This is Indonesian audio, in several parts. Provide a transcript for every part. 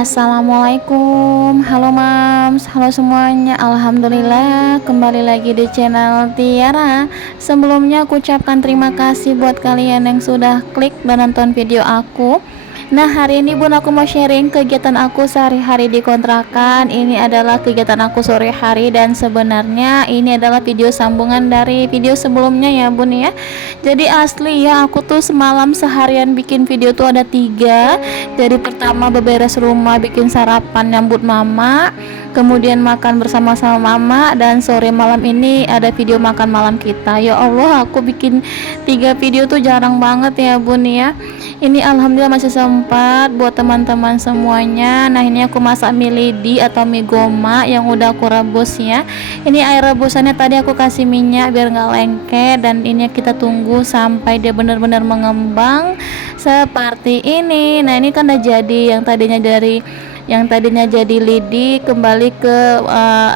Assalamualaikum, halo mams, halo semuanya. Alhamdulillah kembali lagi di channel Tiara. Sebelumnya aku ucapkan terima kasih buat kalian yang sudah klik dan nonton video aku. Nah, hari ini bun aku mau sharing kegiatan aku sehari-hari di kontrakan. Ini adalah kegiatan aku sore hari dan sebenarnya ini adalah video sambungan dari video sebelumnya ya bun ya. Jadi asli ya, aku tuh semalam seharian bikin video tuh ada 3. Jadi pertama beberes rumah, bikin sarapan nyambut mama, kemudian makan bersama-sama mama, dan sore malam ini ada video makan malam kita. Ya Allah, aku bikin 3 video tuh jarang banget ya bun ya. Ini alhamdulillah masih sempat buat teman-teman semuanya. Nah, ini aku masak mie lidi atau mie goma yang udah aku rebus ya. Ini air rebusannya tadi aku kasih minyak biar nggak lengket, dan ini kita tunggu sampai dia benar-benar mengembang seperti ini. Nah, ini kan udah jadi, yang tadinya jadi lidi kembali ke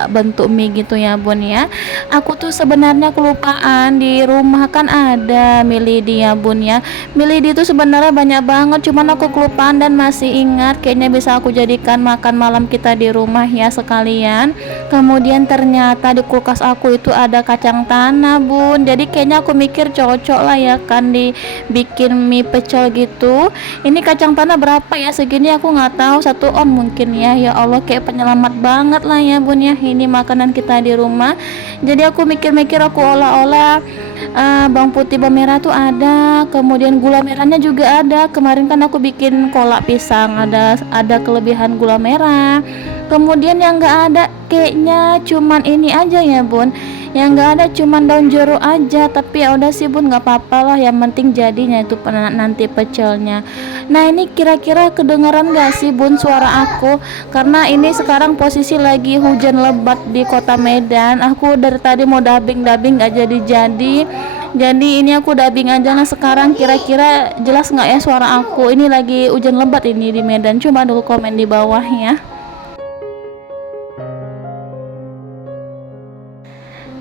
bentuk mie gitu ya bun ya. Aku tuh sebenarnya kelupaan, di rumah kan ada mie lidi ya bun ya. Mie lidi itu sebenarnya banyak banget, cuman aku kelupaan dan masih ingat kayaknya bisa aku jadikan makan malam kita di rumah ya sekalian. Kemudian ternyata di kulkas aku itu ada kacang tanah bun, jadi kayaknya aku mikir cocok lah ya kan dibikin mie pecel gitu. Ini kacang tanah berapa ya, segini aku nggak tahu, 1 on mungkin ya. Ya Allah, kayak penyelamat banget lah ya bun ya, ini makanan kita di rumah. Jadi aku mikir-mikir, aku olah-olah bawang putih, bawang merah tuh ada, kemudian gula merahnya juga ada. Kemarin kan aku bikin kolak pisang, ada kelebihan gula merah. Kemudian yang enggak ada kayaknya cuman ini aja ya bun, yang enggak ada cuman daun jeruk aja. Tapi ya udah sih bun, nggak apa-apa lah, yang penting jadinya itu nanti pecelnya. Nah, ini kira-kira kedengaran gak sih bun suara aku, karena ini sekarang posisi lagi hujan lebat di kota Medan. Aku dari tadi mau dubbing gak jadi ini aku dubbing aja. Nah, sekarang kira-kira jelas nggak ya suara aku? Ini lagi hujan lebat ini di Medan, coba dulu komen di bawah ya.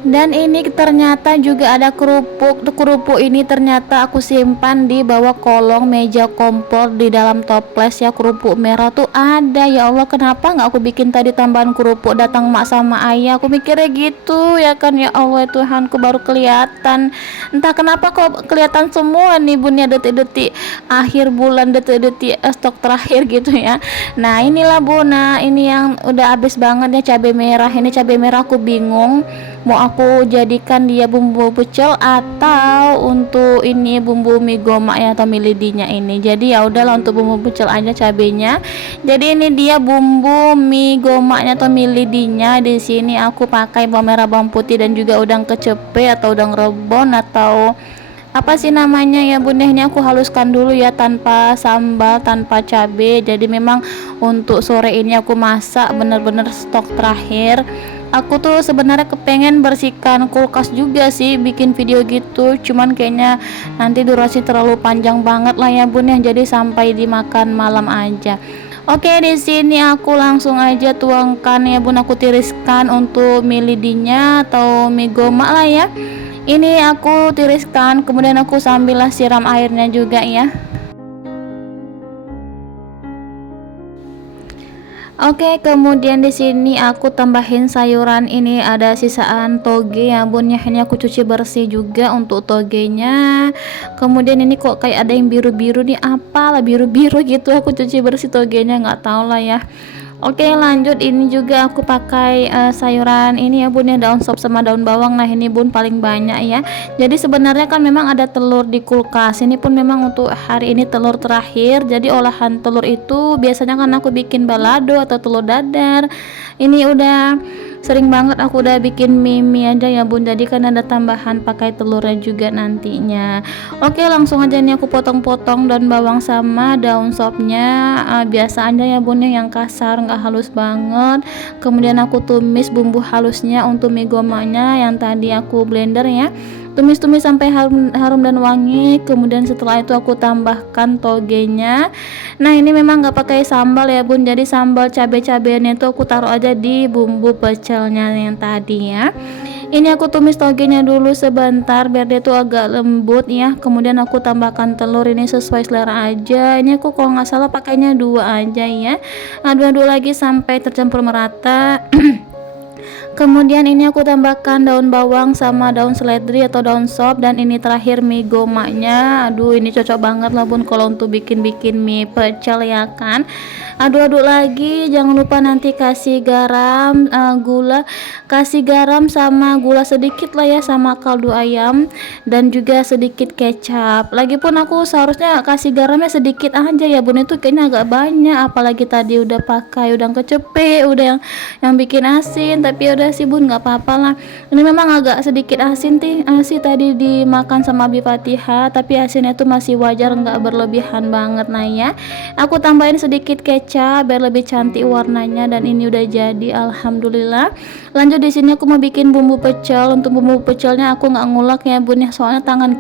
Dan ini ternyata juga ada kerupuk ini ternyata aku simpan di bawah kolong meja kompor di dalam toples ya. Kerupuk merah tuh ada. Ya Allah, kenapa nggak aku bikin tadi tambahan kerupuk, datang mak sama ayah, aku mikirnya gitu ya kan. Ya Allah Tuhanku, baru kelihatan, entah kenapa kok kelihatan semua nih bun ya, detik-detik akhir bulan, detik-detik stok terakhir gitu ya. Nah, inilah bun, nah ini yang udah habis banget ya, cabai merah. Ini cabai merah aku bingung mau aku jadikan dia bumbu pecel atau untuk ini bumbu mie goma ya, atau mie lidinya ini. Jadi ya udahlah, untuk bumbu pecel aja cabenya. Jadi ini dia bumbu mie gomanya atau mie lidinya. Di sini aku pakai bawang merah, bawang putih, dan juga udang kecepe atau udang rebon atau apa sih namanya ya bun. Ini aku haluskan dulu ya, tanpa sambal, tanpa cabai. Jadi memang untuk sore ini aku masak bener-bener stok terakhir. Aku tuh sebenarnya kepengen bersihkan kulkas juga sih, bikin video gitu, cuman kayaknya nanti durasi terlalu panjang banget lah ya bun ya, jadi sampai dimakan malam aja. Oke, di sini aku langsung aja tuangkan ya bun, aku tiriskan untuk mie lidinya atau mie goma lah ya. Ini aku tiriskan, kemudian aku sambil siram airnya juga ya. Oke, kemudian di sini aku tambahin sayuran. Ini ada sisaan toge ya bun ya, ini aku cuci bersih juga untuk togenya. Kemudian ini kok kayak ada yang biru-biru nih, apalah biru-biru gitu, aku cuci bersih togenya, nggak tahu lah ya. Oke, lanjut, ini juga aku pakai sayuran ini ya bun ya, daun sop sama daun bawang. Nah, ini bun paling banyak ya. Jadi sebenarnya kan memang ada telur di kulkas, ini pun memang untuk hari ini telur terakhir. Jadi olahan telur itu biasanya kan aku bikin balado atau telur dadar. Ini udah sering banget aku udah bikin mie aja ya bun, jadi kan ada tambahan pakai telurnya juga nantinya. Oke, langsung aja nih aku potong-potong daun bawang sama daun sopnya, biasa aja ya bun ya, yang kasar, nggak halus banget. Kemudian aku tumis bumbu halusnya untuk mie gomanya yang tadi aku blender ya. tumis-tumis sampai harum dan wangi. Kemudian setelah itu aku tambahkan togenya. Nah ini memang nggak pakai sambal ya bun, jadi sambal cabai-cabeannya itu aku taruh aja di bumbu pecelnya yang tadi ya. Ini aku tumis togenya dulu sebentar biar dia tuh agak lembut ya. Kemudian aku tambahkan telur, ini sesuai selera aja. Ini aku kalau nggak salah pakainya 2 aja ya. Aduk-aduk lagi sampai tercampur merata. Kemudian ini aku tambahkan daun bawang sama daun seledri atau daun sop, dan ini terakhir mie gomanya. Aduh ini cocok banget lah bun kalau untuk bikin mie pecel ya kan. Aduk-aduk lagi, jangan lupa nanti kasih garam, kasih garam sama gula sedikit lah ya, sama kaldu ayam dan juga sedikit kecap. Lagipun aku seharusnya kasih garamnya sedikit aja ya bun, itu kayaknya agak banyak, apalagi tadi udah pakai udang kecepe, udah yang bikin asin. Tapi udah sih bun, nggak apa-apa lah. Ini memang agak sedikit asin sih tadi dimakan sama Abi Fatihah, tapi asinnya tuh masih wajar, nggak berlebihan banget. Nah ya, aku tambahin sedikit kecap biar lebih cantik warnanya, dan ini udah jadi alhamdulillah. Lanjut di sini aku mau bikin bumbu pecel. Untuk bumbu pecelnya aku nggak ngulek ya bun ya, soalnya tangan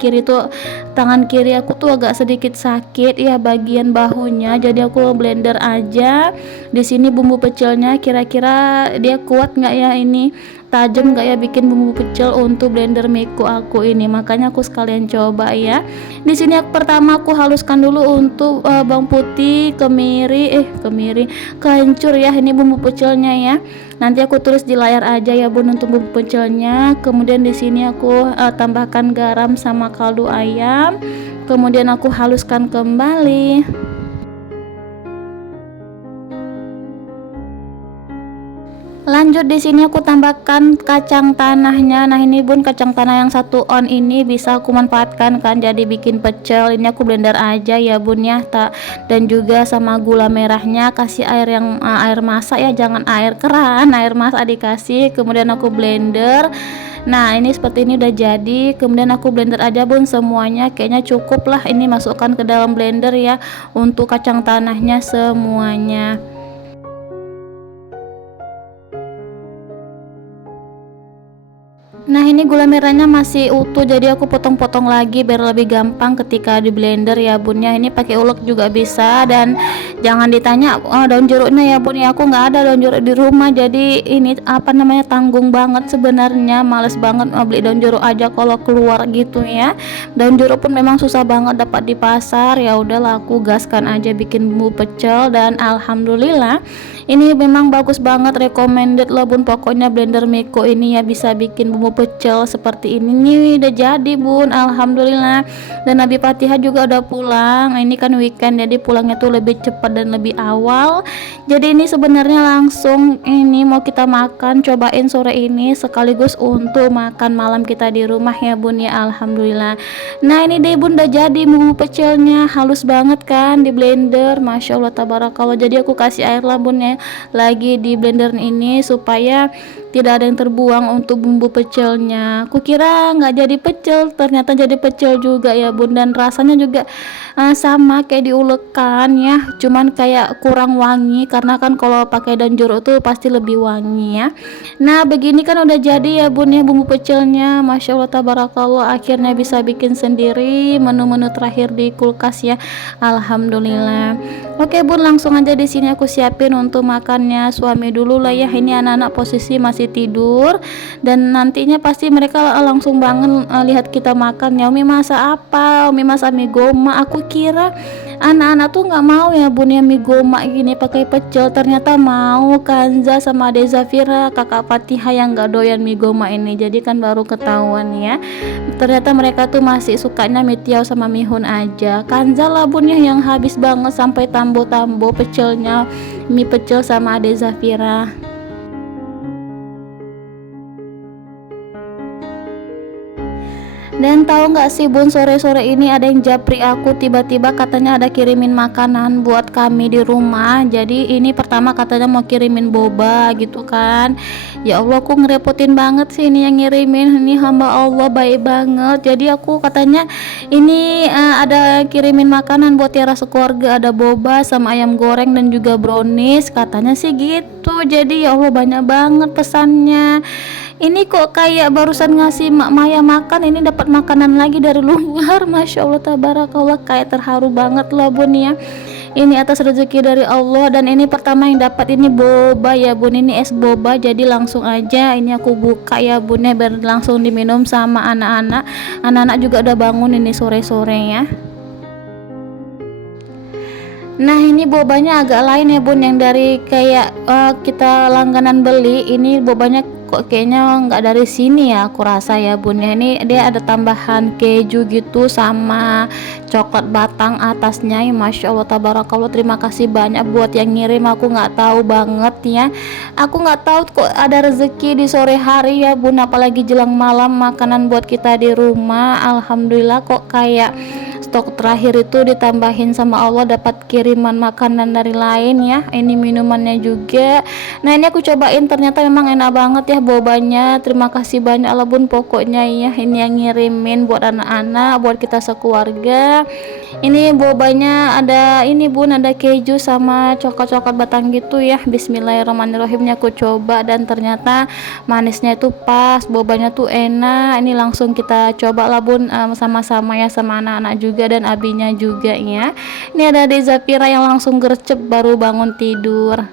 kiri aku tuh agak sedikit sakit ya bagian bahunya, jadi aku blender aja. Di sini bumbu pecelnya kira-kira dia kuat nggak ya, ini tajam nggak ya bikin bumbu pecel untuk blender miko aku ini, makanya aku sekalian coba ya. Di sini pertama aku haluskan dulu untuk bawang putih, kemiri, kehancur ya, ini bumbu pecelnya ya. Nanti aku tulis di layar aja ya bun untuk bumbu pecelnya. Kemudian di sini aku tambahkan garam sama kaldu ayam. Kemudian aku haluskan kembali. Lanjut di sini aku tambahkan kacang tanahnya. Nah ini bun, kacang tanah yang 1 on ini bisa aku manfaatkan kan jadi bikin pecel. Ini aku blender aja ya bun ya, dan juga sama gula merahnya kasih air yang air masak ya, jangan air keran, air masak dikasih. Kemudian aku blender. Nah ini seperti ini udah jadi. Kemudian aku blender aja bun semuanya, kayaknya cukup lah ini masukkan ke dalam blender ya untuk kacang tanahnya semuanya. Nah ini gula merahnya masih utuh, jadi aku potong-potong lagi biar lebih gampang ketika di blender ya bun ya. Ini pakai ulek juga bisa, dan jangan ditanya daun jeruknya ya bun ya, aku nggak ada daun jeruk di rumah, jadi ini apa namanya tanggung banget sebenarnya, males banget beli daun jeruk aja kalau keluar gitu ya. Daun jeruk pun memang susah banget dapat di pasar, ya udahlah aku gaskan aja bikin bumbu pecel, dan alhamdulillah ini memang bagus banget, recommended lah bun. Pokoknya blender miko ini ya bisa bikin bumbu pecel seperti ini nih, udah jadi bun alhamdulillah. Dan Abi Fatihah juga udah pulang, ini kan weekend jadi pulangnya tuh lebih cepat dan lebih awal. Jadi ini sebenarnya langsung ini mau kita makan, cobain sore ini sekaligus untuk makan malam kita di rumah ya bun ya, alhamdulillah. Nah ini deh bun udah jadi bumbu pecelnya, halus banget kan di blender, masya Allah tabarakallah. Jadi aku kasih air lah bun ya lagi di blender ini supaya tidak ada yang terbuang untuk bumbu pecelnya. Aku kira nggak jadi pecel, ternyata jadi pecel juga ya bun, dan rasanya juga sama kayak diulekan ya, cuman kayak kurang wangi karena kan kalau pakai daun jeruk tuh pasti lebih wangi ya. Nah begini kan udah jadi ya bun ya bumbu pecelnya, masya Allah tabarakallah, akhirnya bisa bikin sendiri menu-menu terakhir di kulkas ya, alhamdulillah. Oke bun, langsung aja di sini aku siapin untuk makannya suami dulu lah ya. Ini anak-anak posisi masih tidur, dan nantinya pasti mereka langsung bangun lihat kita makan ya. Umi masak apa? Umi masak mie goma. Aku kira anak-anak tuh nggak mau ya bun ya mie goma gini pakai pecel, ternyata mau. Kanza sama Ade Zafira, kakak Fatihah yang nggak doyan mie goma ini, jadi kan baru ketahuan ya, ternyata mereka tuh masih sukanya mie tiaw sama mihun aja. Kanza lah bun ya yang habis banget sampai tambo-tambo pecelnya, mie pecel sama Ade Zafira. Dan tahu nggak sih bun, sore-sore ini ada yang japri aku, tiba-tiba katanya ada kirimin makanan buat kami di rumah. Jadi ini pertama katanya mau kirimin boba gitu kan. Ya Allah, aku ngerepotin banget sih ini yang ngirimin, ini hamba Allah baik banget. Jadi aku katanya ini ada kirimin makanan buat Tiara sekeluarga, ada boba sama ayam goreng dan juga brownies katanya sih gitu. Jadi ya Allah banyak banget pesannya. Ini kok kayak barusan ngasih Mak Maya makan, ini dapat makanan lagi dari luar. Masya Allah tabarakallah, kayak terharu banget lah bun ya. Ini atas rezeki dari Allah, dan ini pertama yang dapat ini boba ya bun, ini es boba. Jadi langsung aja ini aku buka ya bun ya, biar langsung diminum sama anak-anak juga udah bangun ini sore-sore ya. Nah ini bobanya agak lain ya bun, yang dari kayak kita langganan beli. Ini bobanya kok kayaknya nggak dari sini ya, aku rasa ya bun ya. Ini dia ada tambahan keju gitu sama coklat batang atasnya ya. Masya Allah tabarakallah, terima kasih banyak buat yang ngirim. Aku nggak tahu banget ya, aku nggak tahu kok ada rezeki di sore hari ya bun, apalagi jelang malam makanan buat kita di rumah. Alhamdulillah kok kayak stok terakhir itu ditambahin sama Allah, dapat kiriman makanan dari lain ya. Ini minumannya juga. Nah ini aku cobain, ternyata memang enak banget ya bobanya. Terima kasih banyak lah bun pokoknya ya, ini yang ngirimin buat anak-anak, buat kita sekeluarga. Ini bobanya ada ini bun, ada keju sama coklat-coklat batang gitu ya. Bismillahirrahmanirrahimnya aku coba, dan ternyata manisnya itu pas, bobanya tuh enak. Ini langsung kita coba lah bun, sama-sama ya, sama anak-anak juga dan abinya juga ya. Ini ada di Zafira yang langsung gercep baru bangun tidur.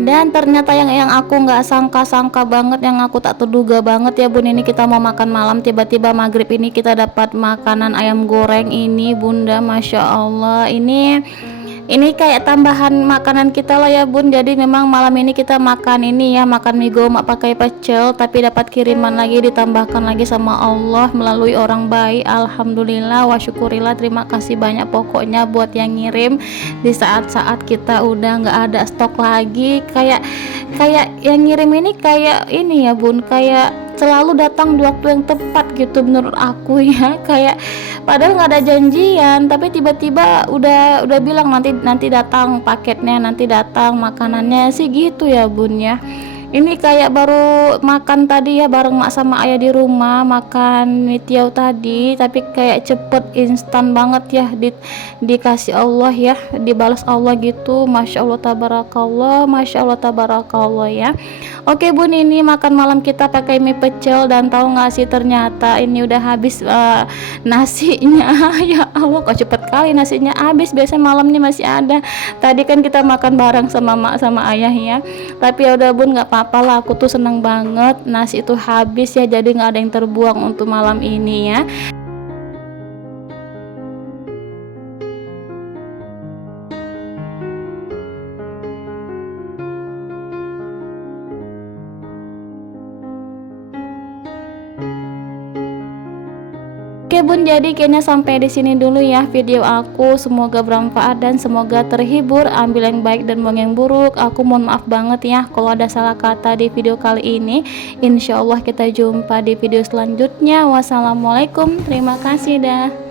Dan ternyata yang aku nggak sangka-sangka banget, yang aku tak terduga banget ya bun, ini kita mau makan malam, tiba-tiba maghrib ini kita dapat makanan ayam goreng ini bunda. Masya Allah, ini kayak tambahan makanan kita lah ya bun. Jadi memang malam ini kita makan ini ya, makan mie gomak pakai pecel, tapi dapat kiriman lagi, ditambahkan lagi sama Allah melalui orang baik. Alhamdulillah wa syukurillah, terima kasih banyak pokoknya buat yang ngirim di saat-saat kita udah nggak ada stok lagi. Kayak yang ngirim ini kayak ini ya bun, kayak selalu datang di waktu yang tepat gitu menurut aku ya. Kayak padahal nggak ada janjian, tapi tiba-tiba udah bilang nanti datang paketnya, nanti datang makanannya sih gitu ya bun ya. Ini kayak baru makan tadi ya bareng mak sama ayah di rumah, makan mie tiaw tadi, tapi kayak cepet instan banget ya, dikasih Allah ya, dibalas Allah gitu. Masya Allah tabarakallah, Masya Allah tabarakallah ya. Oke bun, ini makan malam kita pakai mie pecel, dan tahu nggak sih ternyata ini udah habis nasinya. Ya Allah kok cepet kali nasinya habis, biasanya malamnya masih ada. Tadi kan kita makan bareng sama mak sama ayah ya, tapi ya udah bun, nggak apa-apa lah, aku tuh seneng banget nasi itu habis ya, jadi nggak ada yang terbuang untuk malam ini ya. Oke bun, jadi kayaknya sampai di sini dulu ya video aku. Semoga bermanfaat dan semoga terhibur. Ambil yang baik dan buang yang buruk. Aku mohon maaf banget ya kalau ada salah kata di video kali ini. Insya Allah kita jumpa di video selanjutnya. Wassalamualaikum, terima kasih dah.